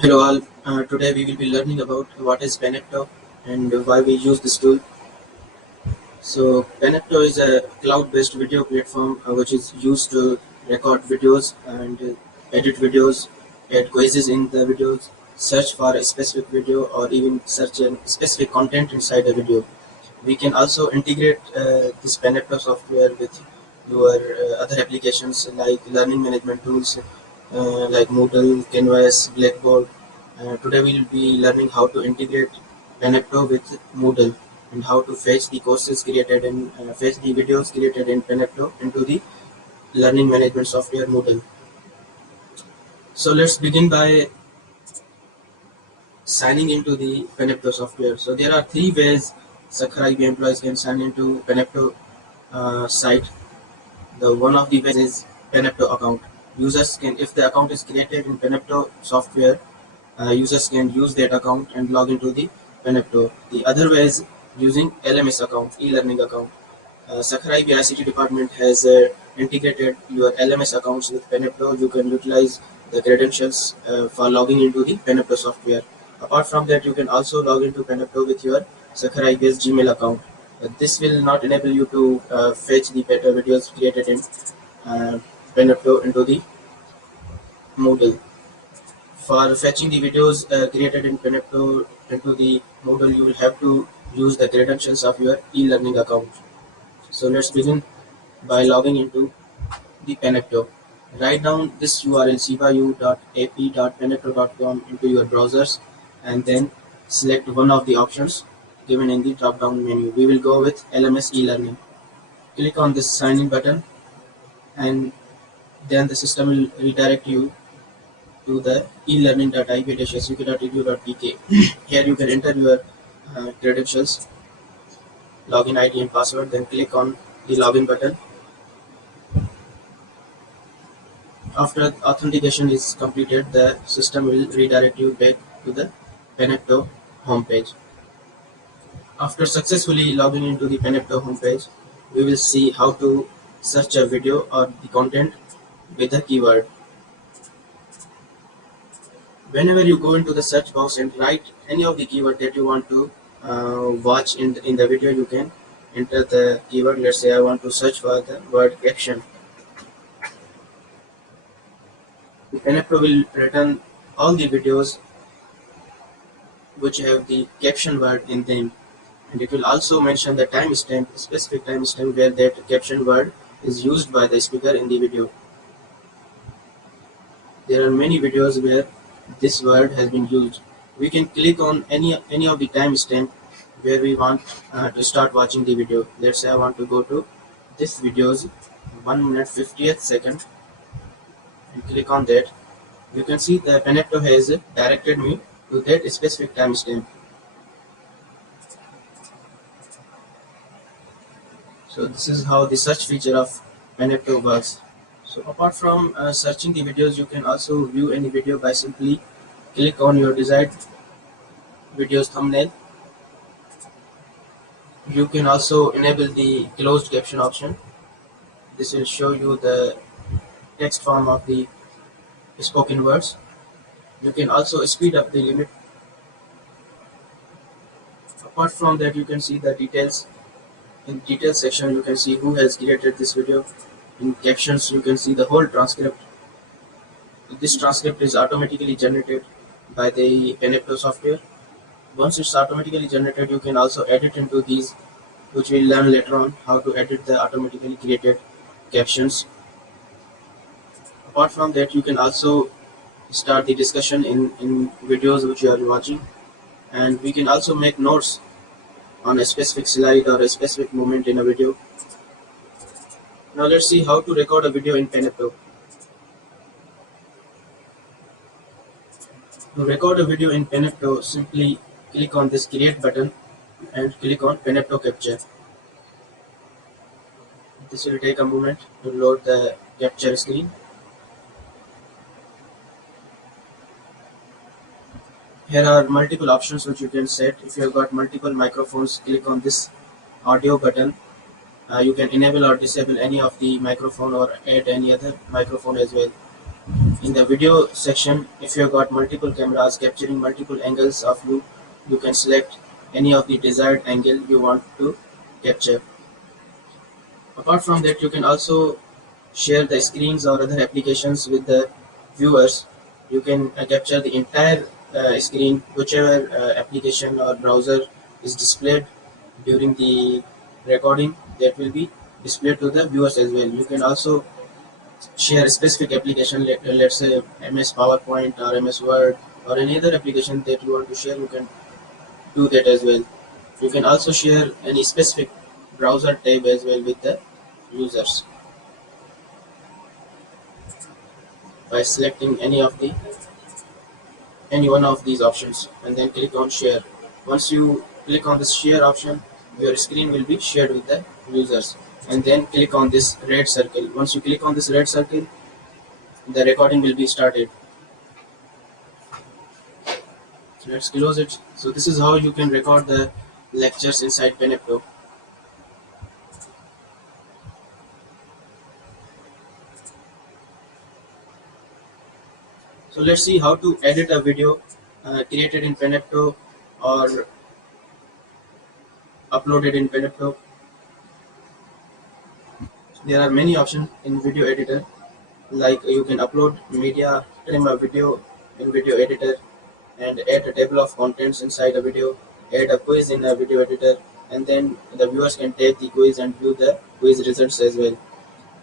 Hello all, today we will be learning about what is Panepto and why we use this tool. So Panepto is a cloud-based video platform which is used to record videos and edit videos, add quizzes in the videos, search for a specific video or even search a specific content inside a video. We can also integrate this Panepto software with your other applications like learning management tools like Moodle, Canvas, Blackboard. Today we will be learning how to integrate Panepto with Moodle and how to fetch the courses created in fetch the videos created in Panepto into the learning management software Moodle. So let's begin by signing into the Panepto software. So there are three ways Sakhar employees can sign into Panepto site. The one of the ways is Panepto account. Users can, if the account is created in Panepto software, users can use that account and log into the Panepto. The other way is using LMS account, e-learning account. Sakhar ICT department has integrated your LMS accounts with Panepto. You can utilize the credentials for logging into the Panepto software. Apart from that, you can also log into Panepto with your Sakhar IBS Gmail account. This will not enable you to fetch the better videos created in Panepto into the Moodle. For fetching the videos created in Panepto into the Moodle, you will have to use the credentials of your e-learning account. So let's begin by logging into the Panepto. Write down this URL sivayu.ap.panepto.com into your browsers and then select one of the options given in the drop down menu. We will go with LMS e-learning. Click on this sign in button and then the system will redirect you to the elearning.ip-suk.edu.pk. Here you can enter your credentials, login ID and password, then click on the login button. After authentication is completed, the system will redirect you back to the Panepto homepage. After successfully logging into the Panepto homepage, we will see how to search a video or the content with a keyword. Whenever you go into the search box and write any of the keyword that you want to watch in the video, you can enter the keyword. Let's say I want to search for the word caption. Panepto will return all the videos which have the caption word in them, and it will also mention the timestamp, specific timestamp where that caption word is used by the speaker in the video. There are many videos where this word has been used. We can click on any of the timestamp where we want to start watching the video. Let's say I want to go to this video's 1 minute 50th second and click on that. You can see the Panepto has directed me to that specific timestamp. So this is how the search feature of Panepto works. So apart from searching the videos, you can also view any video by simply click on your desired video's thumbnail. You can also enable the closed caption option. This will show you the text form of the spoken words. You can also speed up the limit. Apart from that, you can see the details. In details section, you can see who has created this video. In captions, you can see the whole transcript. This transcript is automatically generated by the Panepto software. Once it's automatically generated, you can also edit into these, which we'll learn later on how to edit the automatically created captions. Apart from that, you can also start the discussion in videos which you are watching, and we can also make notes on a specific slide or a specific moment in a video. Now let's see how to record a video in Panepto. To record a video in Panepto, simply click on this create button and click on Panepto capture. This will take a moment to load the capture screen. Here are multiple options which you can set. If you have got multiple microphones, click on this audio button. You can enable or disable any of the microphone or add any other microphone as well. In the video section, if you have got multiple cameras capturing multiple angles of you, you can select any of the desired angle you want to capture. Apart from that, you can also share the screens or other applications with the viewers. You can capture the entire screen, whichever application or browser is displayed during the recording, that will be displayed to the viewers as well. You can also share a specific application, let's say MS PowerPoint or MS Word or any other application that you want to share, you can do that as well. You can also share any specific browser tab as well with the users by selecting any one of these options and then click on share. Once you click on this share option, your screen will be shared with the users, and then click on this red circle. Once you click on this red circle, the recording will be started. Let's close it. So this is how you can record the lectures inside Penepto. So let's see how to edit a video created in Penepto or uploaded in Penepto. There are many options in video editor, like you can upload media, trim a video in video editor, and add a table of contents inside a video, add a quiz in a video editor, and then the viewers can take the quiz and view the quiz results as well.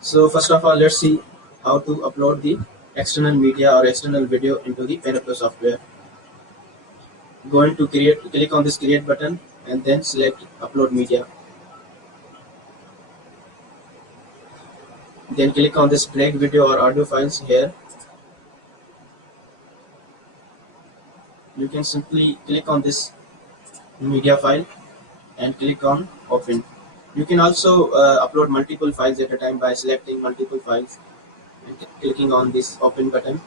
So first of all, let's see how to upload the external media or external video into the Penepto software. Going to click on this create button and then select upload media. Then click on this drag video or audio files here. You can simply click on this media file and click on open. You can also upload multiple files at a time by selecting multiple files and clicking on this open button.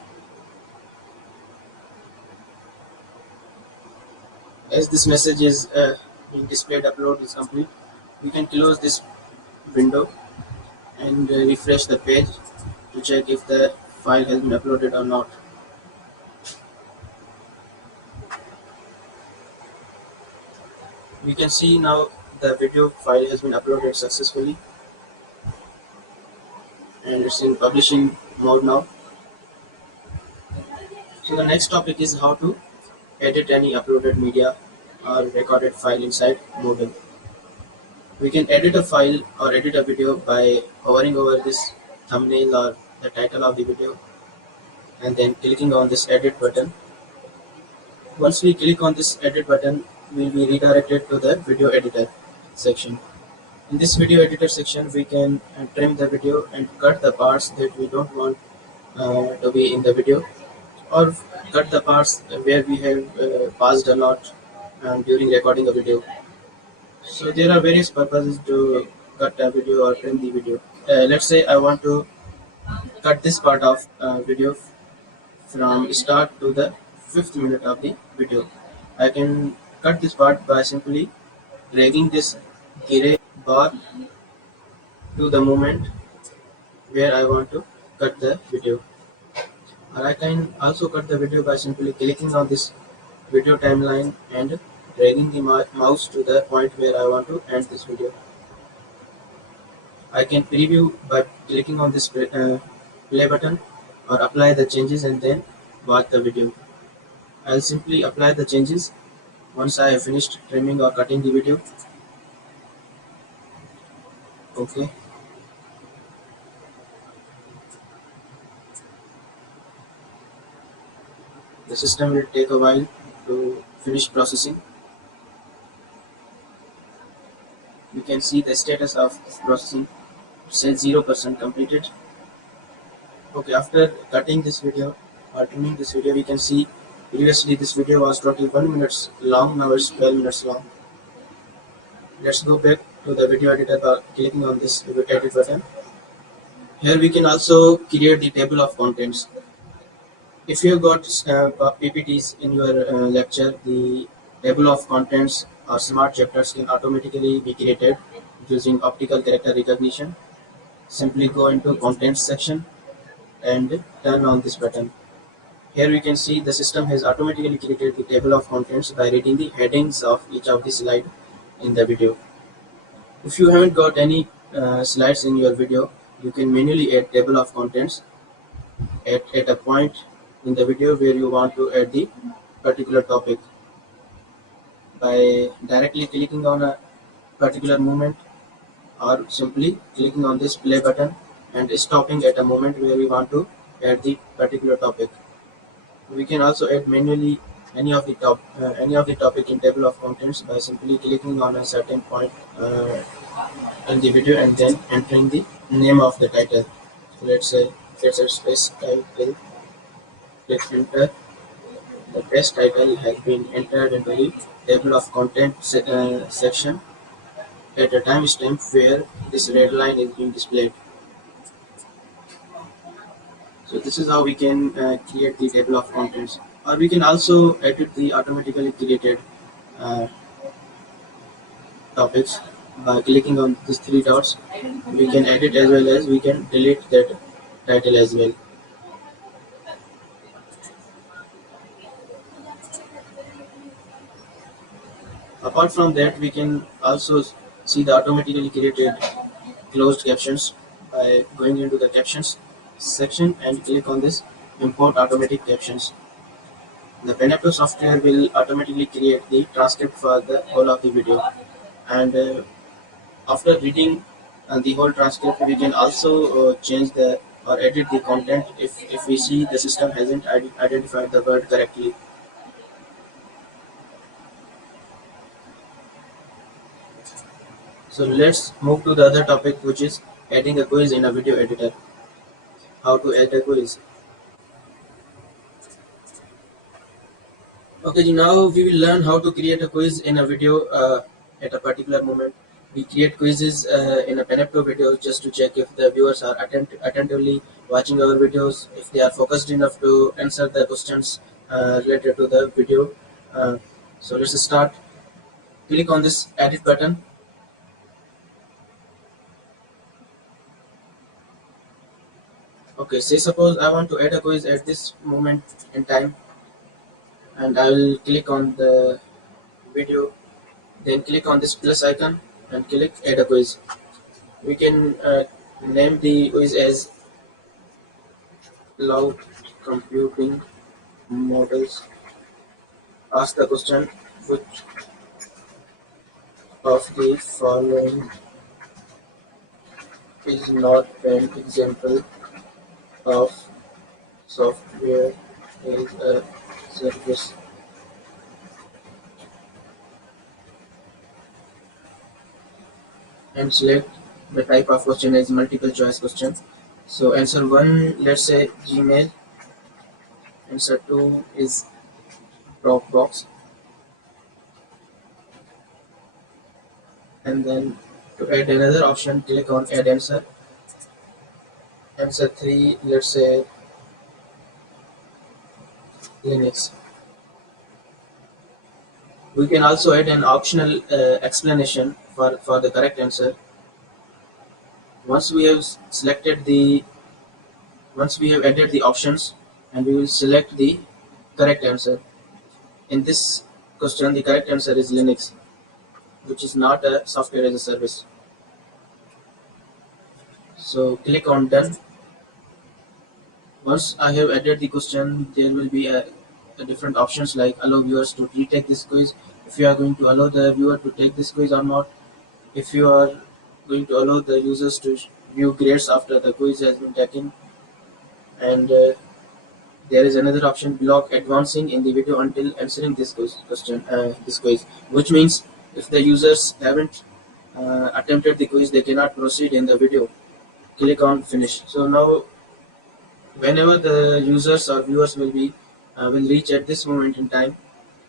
As this message is being displayed, upload is complete, we can close this window and refresh the page to check if the file has been uploaded or not. We can see now the video file has been uploaded successfully and it's in publishing mode now. So the next topic is how to edit any uploaded media or recorded file inside Moodle. We can edit a file or edit a video by hovering over this thumbnail or the title of the video and then clicking on this edit button. Once we click on this edit button, we will be redirected to the video editor section. In this video editor section, we can trim the video and cut the parts that we don't want to be in the video, or cut the parts where we have paused a lot during recording a video. So there are various purposes to cut a video or trim the video. Let's say I want to cut this part of video from start to the 5th minute of the video. I can cut this part by simply dragging this gray bar to the moment where I want to cut the video. Or I can also cut the video by simply clicking on this video timeline and dragging the mouse to the point where I want to end this video. I can preview by clicking on this play button or apply the changes and then watch the video. I'll simply apply the changes once I have finished trimming or cutting the video. Okay. The system will take a while to finish processing. You can see the status of processing. It says 0% completed. Okay, after cutting this video or trimming this video, we can see previously this video was 21 minutes long, now it's 12 minutes long. Let's go back to the video editor by clicking on this edit button. Here we can also create the table of contents. If you got PPTs in your lecture, the table of contents or smart chapters can automatically be created using optical character recognition. Simply go into contents section and turn on this button. Here we can see the system has automatically created the table of contents by reading the headings of each of the slide in the video. If you haven't got any slides in your video, you can manually add table of contents at a point in the video where you want to add the particular topic by directly clicking on a particular moment or simply clicking on this play button and stopping at a moment where we want to add the particular topic. We can also add manually any of the topic in table of contents by simply clicking on a certain point in the video and then entering the name of the title. So let's say space title. Click enter. The test title has been entered into the table of content section at a timestamp where this red line is being displayed. So this is how we can create the table of contents, or we can also edit the automatically created uh, topics by clicking on these three dots. We can edit as well as we can delete that title as well. Apart from that, we can also see the automatically created closed captions by going into the captions section and click on this import automatic captions. The Panepto software will automatically create the transcript for the whole of the video, and after reading the whole transcript, we can also change the or edit the content if we see the system hasn't identified the word correctly. So let's move to the other topic, which is adding a quiz in a video editor. How to add a quiz. Okay, now we will learn how to create a quiz in a video at a particular moment. We create quizzes in a Panepto video just to check if the viewers are attentively watching our videos, if they are focused enough to answer the questions related to the video. So let's start. Click on this edit button. Okay, say suppose I want to add a quiz at this moment in time, and I will click on the video, then click on this plus icon and click add a quiz. We can name the quiz as cloud computing models ask the question, which of the following is not an example of software as a service. And select the type of question as multiple choice question. So answer 1, let's say Gmail. Answer 2 is Dropbox. And then to add another option, click on add answer. Answer 3, let's say Linux. We can also add an optional explanation for the correct answer. Once we have selected the once we have added the options, and we will select the correct answer. In this question, the correct answer is Linux, which is not a software as a service. So click on done. Once I have added the question, there will be a different options like allow viewers to retake this quiz, if you are going to allow the viewer to take this quiz or not, if you are going to allow the users to view grades after the quiz has been taken, and there is another option block advancing in the video until answering this quiz, which means if the users haven't attempted the quiz, they cannot proceed in the video. Click on finish. So now whenever the users or viewers will reach at this moment in time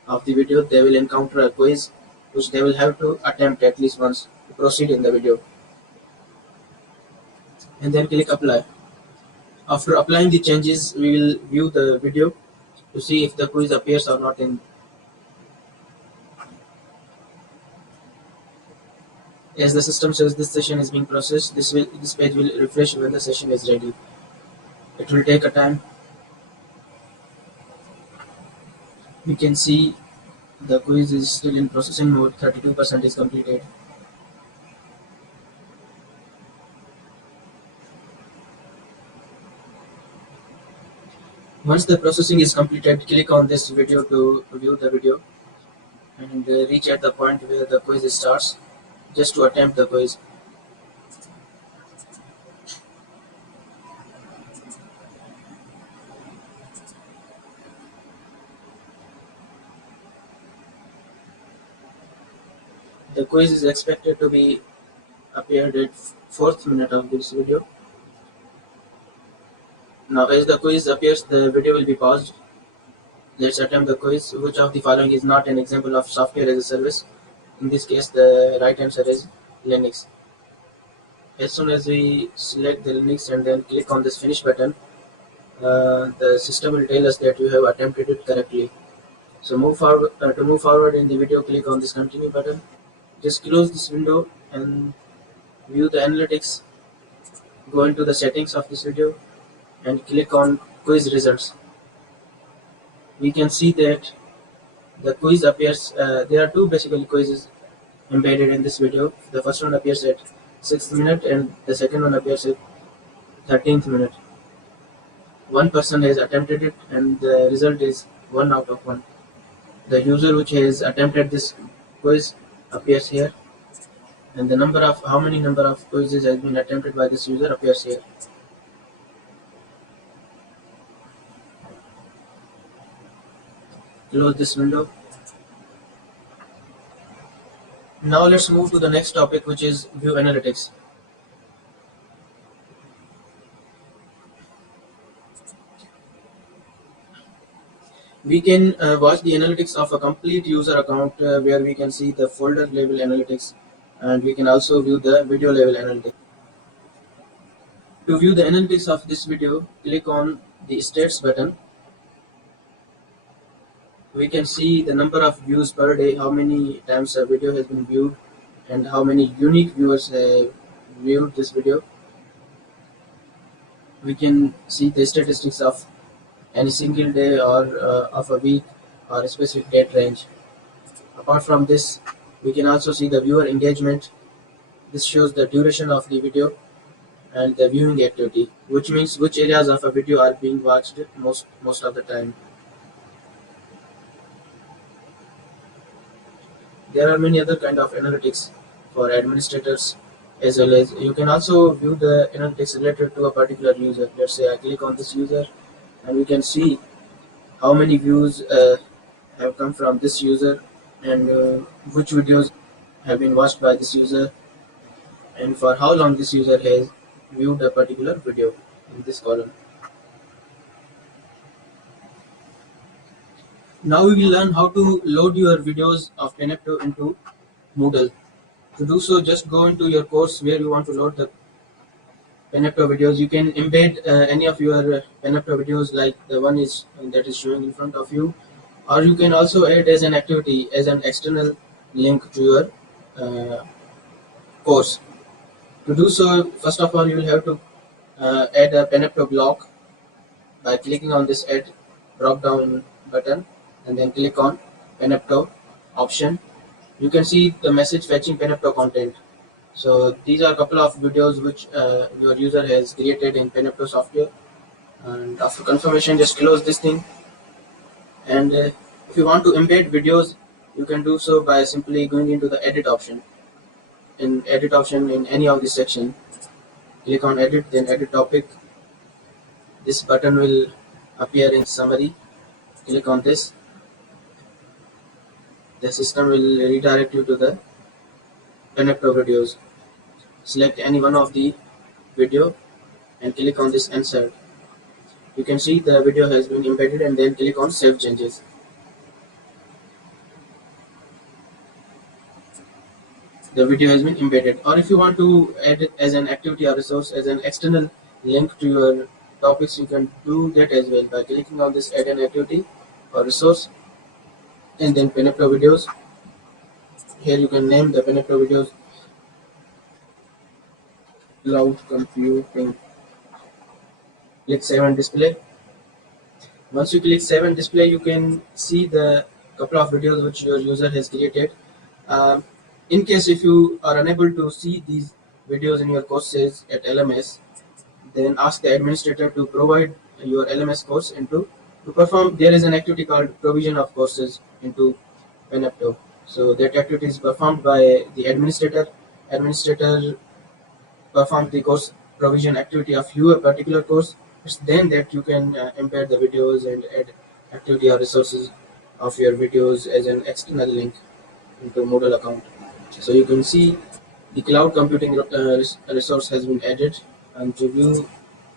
of the video, they will encounter a quiz which they will have to attempt at least once to proceed in the video, and then click apply. After applying the changes, we will view the video to see if the quiz appears or not. In as the system says this session is being processed, this page will refresh when the session is ready. It will take a time. We can see the quiz is still in processing mode. 32% is completed. Once the processing is completed, click on this video to view the video and reach at the point where the quiz starts just to attempt the quiz. The quiz is expected to be appeared at 4th minute of this video. Now as the quiz appears, the video will be paused. Let's attempt the quiz. Which of the following is not an example of software as a service? In this case, the right answer is Linux. As soon as we select the Linux and then click on this finish button, the system will tell us that you have attempted it correctly. So to move forward in the video, click on this continue button. Just close this window and view the analytics. Go into the settings of this video and click on quiz results. We can see that the quiz appears. There are two basically quizzes embedded in this video. The first one appears at 6th minute and the second one appears at 13th minute. One person has attempted it and the result is 1 out of 1. The user which has attempted this quiz appears here, and the how many number of quizzes has been attempted by this user appears here. Close this window. Now let's move to the next topic, which is view analytics. We can watch the analytics of a complete user account where we can see the folder level analytics, and we can also view the video level analytics. To view the analytics of this video, click on the stats button. We can see the number of views per day, how many times a video has been viewed, and how many unique viewers have viewed this video. We can see the statistics of any single day or of a week or a specific date range. Apart from this, we can also see the viewer engagement. This shows the duration of the video and the viewing activity, which means which areas of a video are being watched most of the time. There are many other kind of analytics for administrators as well as you can also view the analytics related to a particular user. Let's say I click on this user and we can see how many views have come from this user and which videos have been watched by this user and for how long this user has viewed a particular video in this column. Now we will learn how to load your videos of Penepto into Moodle. To do so, just go into your course where you want to load the Penepto videos. You can embed any of your Penepto videos like the one that is showing in front of you, or you can also add as an activity as an external link to your course. To do so, first of all, you will have to add a Penepto block by clicking on this add drop down button and then click on Penepto option. You can see the message fetching Penepto content. So these are a couple of videos which your user has created in Penepto software, and after confirmation just close this thing. And if you want to embed videos, you can do so by simply going into the edit option. In edit option in any of this section, click on edit, then edit topic. This button will appear in summary. Click on this. The system will redirect you to the Penepto videos. Select any one of the video and click on this insert. You can see the video has been embedded and then click on save changes. The video has been embedded. Or if you want to add it as an activity or resource as an external link to your topics, you can do that as well by clicking on this add an activity or resource and then Penepto videos. Here you can name the Penepto videos cloud computing. click save and display. Once you click save and display, you can see the couple of videos which your user has created. Um, in case if you are unable to see these videos in your courses at LMS, then ask the administrator to provide your LMS course into to perform. There is an activity called provision of courses into Penepto. So that activity is performed by the administrator. Administrator perform the course provision activity of your particular course. It's then that you can embed the videos and add activity or resources of your videos as an external link into Moodle account. So you can see the cloud computing resource has been added, and to view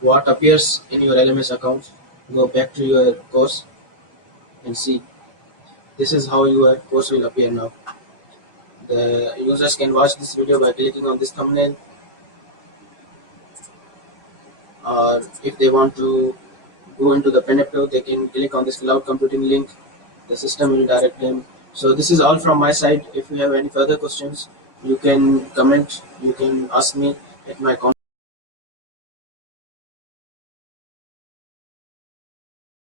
what appears in your LMS account, go back to your course and see. This is how your course will appear now. The users can watch this video by clicking on this thumbnail, or if they want to go into the Penepto, they can click on this cloud computing link. The system will direct them. So this is all from my side. If you have any further questions, you can comment. You can ask me at my contact.